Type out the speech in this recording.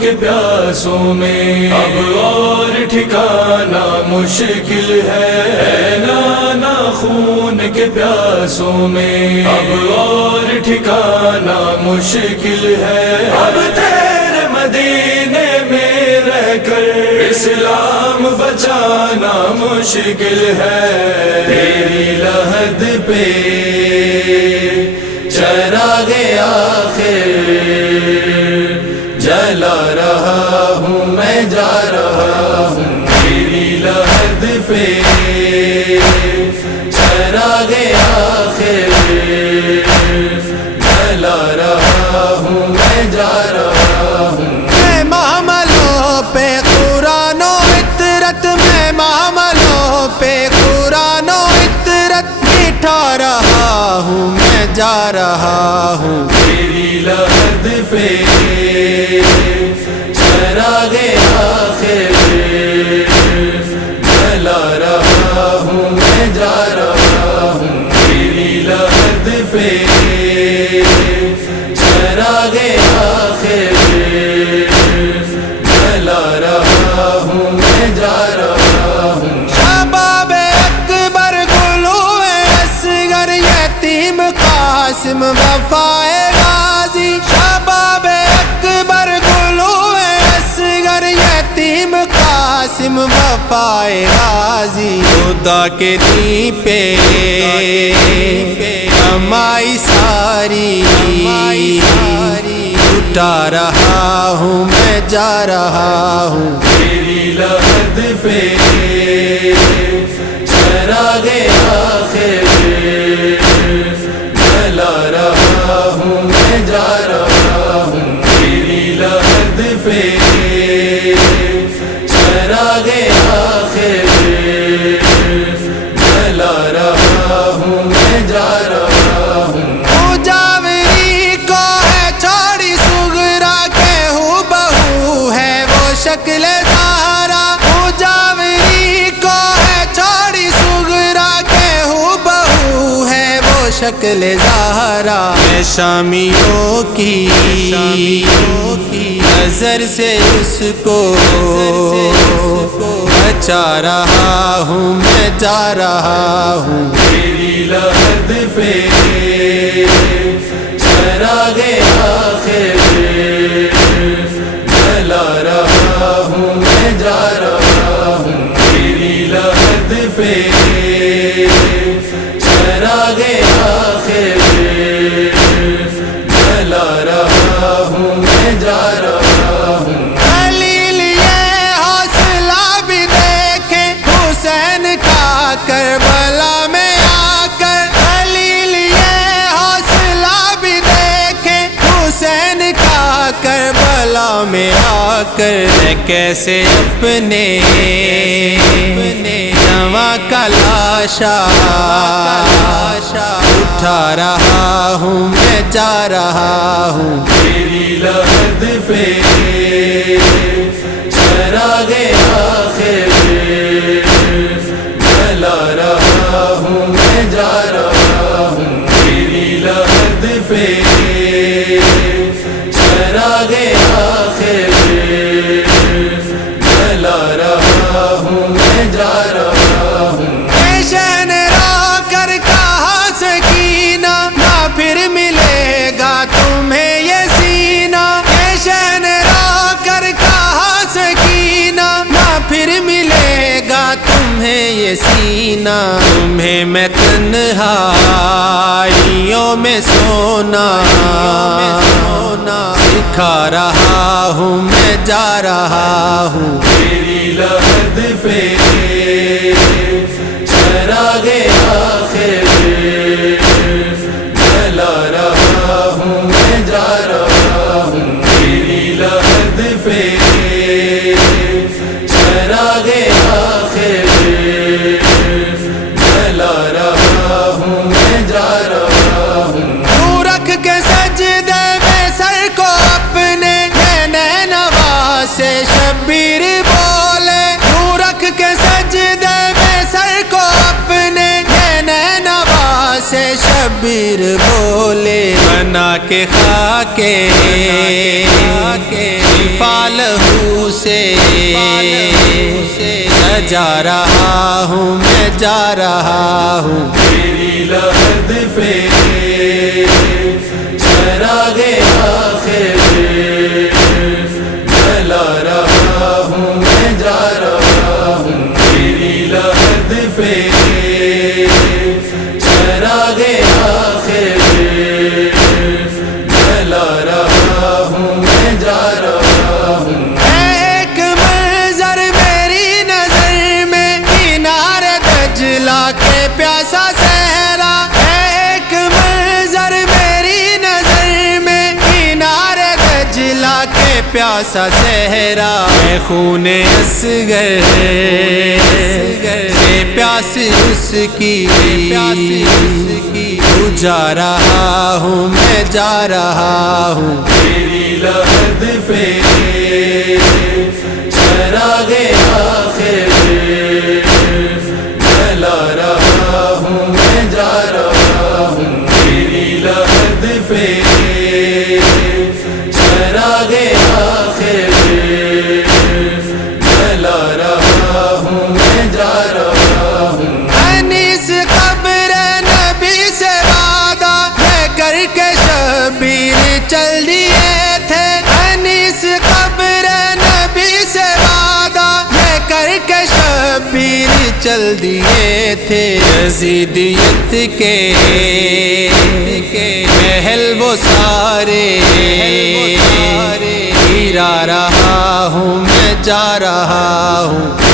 کے پیاسوں میں اب اور ٹھکانا مشکل ہے، نانا خون کے پیاسوں میں اب اور ٹھکانا مشکل ہے، اب تیرے مدینے میں رہ کر اسلام بچانا مشکل ہے، تیری لحد پہ چراغ آخر جلا رہا ہوں، میں جا رہا ہوں، تیری لحد پہ چراغ آخر جلا رہا ہوں، میں جا رہا ہوں۔ میں معاملوں پہ قرآن و عطرت، میں معاملوں پہ قرآن و عطرت بٹھا رہا ہوں، میں جا رہا ہوں، تیری لحد پہ چراغ آخر جلا رہا ہوں، میں جا رہا ہوں، تیری لحد پہ چراغ آخر جلا رہا ہوں، میں جا رہا ہوں۔ شباب اکبر گلو اصغر یتیم قاسم وفائے غازی، شباب اکبر گلو اصغر یتیم قاسم وفائے غازی، خدا کے دین پہ کمائی ساری اٹھا رہا ہوں، میں جا رہا ہوں، تیری لحد پہ چراغ آخر جلا رہا ہوں، میں جا رہا ہوں، تیری لحد پہ چراغ آخر جلا رہا ہوں، میں جا رہا ہوں۔ مجاوری کو ہے چھوڑی صغرا کے ہو بہو ہے وہ شکل زہرا، مجاوری کو ہے چھوڑی صغرا کے ہو بہو ہے وہ شکل زہرا، میں شامیوں کی نظر سے اس کو بچا رہا ہوں، میں جا رہا ہوں، تیری لحد پہ چراغ آخر جلا رہا ہوں، میں جا رہا ہوں، تیری لحد پہ چراغ آخر جلا رہا ہوں، میں جا رہا ہوں۔ خلیل یہ حوصلہ بھی دیکھے حسین کا کربلا میں آ کر، خلیل یہ حوصلہ بھی دیکھے حسین کا کربلا میں آ کر، میں کیسے اپنے نواں کا لاشا اٹھا رہا ہوں، میں جا رہا ہوں، تیری لحد پہ چراغ آخر جلا رہا ہوں، میں جا رہا ہوں، تیری لحد پہ چراغ آخر جلا رہا ہوں، میں جا رہا ہوں۔ پیشن رو کر کہا سکینہ نہ پھر ملے گا تمہیں یہ سینہ، پیشن رو کر کہا سکینہ نہ پھر ملے گا تمہیں یہ سینہ، تمہیں میں تنہائیوں میں سونا سکھا رہا ہوں، میں جا رہا ہوں، تیری لحد پہ چراغ آخر جلا رہا ہوں، میں جا رہا ہوں، تیری لحد پہ چراغ آخر جلا رہا ہوں، میں جا رہا ہوں۔ تو رکھ کے سجدے میں سر کو اپنے نینوا سے شبیر بولے، تو رکھ کے سجدے میں سر کو اپنے نینوا سے شبیر بولے، بنا کے خاکے فال سے سجا رہا ہوں میں جا رہا ہوں تیری لحد پہ چراغ آخر جلا رہا ہوں میں جا رہا ہوں تیری لحد پہ چراغ آخر جلا رہا ہوں میں جا رہا ہوں ایک منظر میری نظر میں کنارے دجلہ کے پیاسا صحرا ایک منظر میری نظر میں کنارے دجلہ کے پیاسا صحرا میں خون اصغر سے پیاس اس کی بجھا رہا ہوں میں جا رہا ہوں تیری لحد پہ چراغ آخر جلا رہا ہوں میں جا رہا ہوں تیری لحد پہ چراغ آخر جلا رہا ہوں میں جا رہا ہوں انیس قبر نبی سے وعدہ لے کر کے شبیر چل دیے تھے انیس قبر نبی سے وعدہ لے کر کے شبیر چل دیے تھے یزیدیت کے محل وہ سارے گرا رہا ہوں میں جا رہا ہوں